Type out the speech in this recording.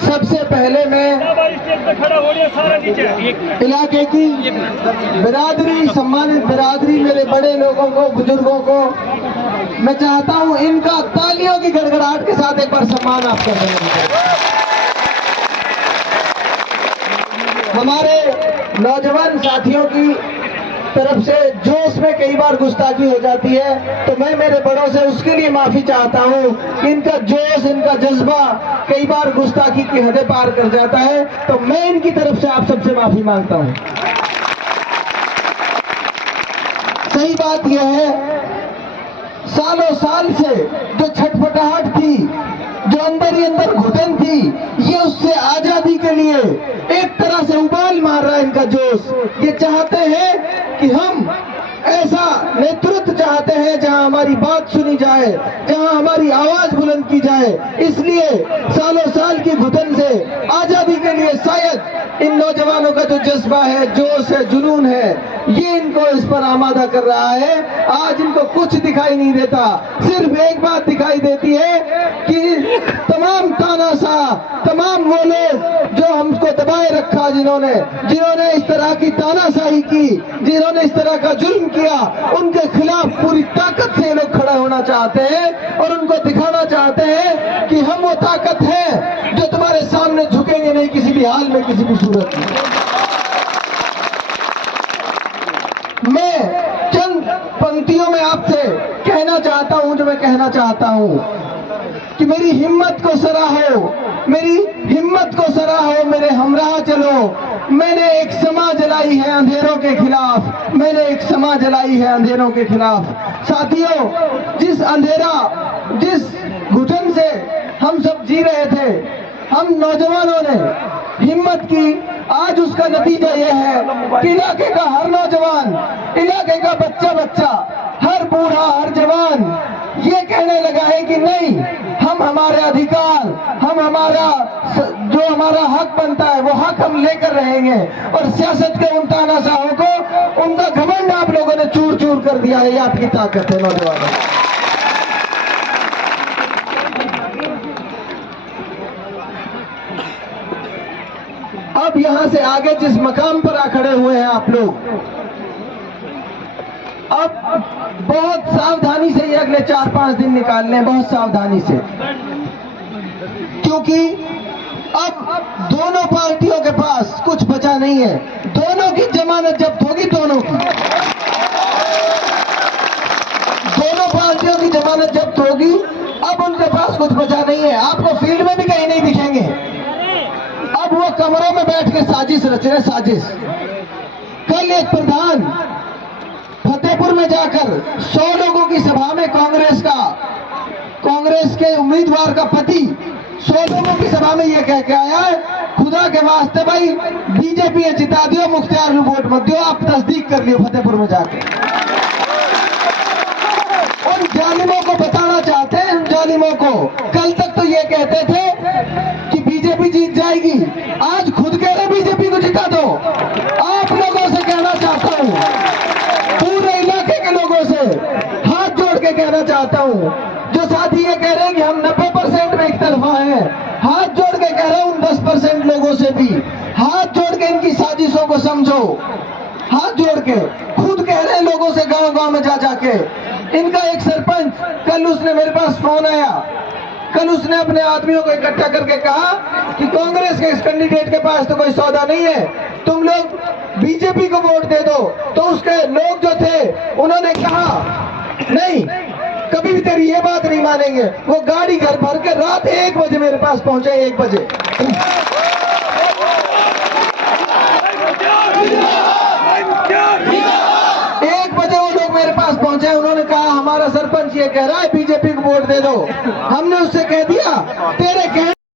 सबसे पहले मैं इलाके की बिरादरी, सम्मानित बिरादरी, मेरे बड़े लोगों को, बुजुर्गों को मैं चाहता हूं इनका तालियों की गड़गड़ाहट के साथ एक बार सम्मान आप कर रहे हैं। हमारे नौजवान साथियों की तरफ से जोश में कई बार गुस्ताखी हो जाती है, तो मैं मेरे बड़ों से उसके लिए माफी चाहता हूं कि इनका जोश, इनका जज्बा कई बार गुस्ताखी की हदें पार कर जाता है, तो मैं इनकी तरफ से आप सबसे माफी मांगता हूं। सही बात यह है, सालों साल से जो छटपटाहट थी, जो अंदर ही अंदर घुटन थी, ये उससे आजादी के लिए एक तरह से उबाल मार रहा है इनका जोश। ये चाहते हैं कि हम ऐसा नेतृत्व चाहते हैं जहां हमारी बात सुनी जाए, जहां हमारी आवाज बुलंद की जाए। इसलिए सालों साल की घुटन से आजादी के लिए शायद इन नौजवानों का जो जज्बा है, जोश है, जुनून है, ये इनको इस पर आमादा कर रहा है। आज इनको कुछ दिखाई नहीं देता, सिर्फ एक बात दिखाई देती है कि तमाम तानाशाह, तमाम वो लोग जो हमको दबाए रखा, जिन्होंने इस तरह की तानाशाही की, जिन्होंने इस तरह का जुल्म किया, उनके खिलाफ पूरी ताकत से लोग खड़ा होना चाहते हैं और उनको दिखाना चाहते हैं कि हम वो ताकत है जो तुम्हारे सामने झुकेंगे नहीं किसी भी हाल में, किसी भी सूरत में। मैं चंद पंक्तियों में आपसे कहना चाहता हूं जो मैं कहना चाहता हूं कि मेरी हिम्मत को सराहो, मेरी हिम्मत को सराहो, मेरे हमराह चलो। मैंने एक समाज जलाई है अंधेरों के खिलाफ, मैंने एक समाज जलाई है अंधेरों के खिलाफ। साथियों, जिस अंधेरा, जिस घुटन से हम सब जी रहे थे, हम नौजवानों ने हिम्मत की, आज उसका नतीजा यह है कि इलाके का हर नौजवान, इलाके का बच्चा बच्चा, हर बूढ़ा, हर जवान ये कहने लगा है कि नहीं, हम हमारे अधिकार, हम जो हमारा हक बनता है वो हक हम लेकर रहेंगे। और सियासत के उन तानाशाहों को, उनका घमंड आप लोगों ने चूर चूर कर दिया है। ये आपकी ताकत है नौजवानों। अब यहां से आगे जिस मकाम पर आ खड़े हुए हैं आप लोग, अब बहुत सावधानी से ये अगले 4-5 दिन निकालने हैं, बहुत सावधानी से, क्योंकि अब दोनों पार्टियों के पास कुछ बचा नहीं है। दोनों की जमानत जब्त होगी, दोनों पार्टियों की जमानत जब्त होगी। अब उनके पास कुछ बचा नहीं है, आपको फील्ड में भी कहीं नहीं दिखेंगे। अब वो कमरों में बैठ के साजिश रच रहे, साजिश। कल एक प्रधान फतेहपुर में जाकर 100 लोगों की सभा में कांग्रेस के उम्मीदवार का पति 100 लोगों की सभा में यह कह के आया है, खुदा के वास्ते भाई बीजेपी जिता दियो, मुख्तियार में वोट मत दियो। आप तस्दीक कर लियो फतेहपुर में जाकर। उन जालिमों को बताना चाहते हैं, उन जालिमों को, कल तक तो ये कहते थे कि बीजेपी जीत जाएगी, आज खुद कह रहे बीजेपी को जिता दो। आप लोगों से कहना चाहता हूं, पूरे इलाके के लोगों से हाथ जोड़ के कहना चाहता हूं, जो साथी ये कह रहे हैं कि हम 90% में एक तरफा हैं, हाथ जोड़ के कह रहा हूं 10% लोगों से भी हाथ जोड़ के इनकी साजिशों को समझो। हाथ जोड़ के खुद कह रहे हैं लोगों से, गांव गांव में जा जाके। इनका एक सरपंच, कल उसने मेरे पास फोन आया, कल उसने अपने आदमियों को इकट्ठा करके कहा कि कांग्रेस के इस कैंडिडेट के पास तो कोई सौदा नहीं है, तुम लोग बीजेपी को वोट दे दो। तो उसके लोग जो थे उन्होंने कहा नहीं, कभी भी तेरी ये बात नहीं मानेंगे। वो गाड़ी घर भर के रात 1 बजे मेरे पास पहुंचे। 1 बजे वो लोग मेरे पास पहुंचे। उन्होंने कहा हमारा सरपंच ये कह रहा है बीजेपी को वोट दे दो। हमने उससे कह दिया तेरे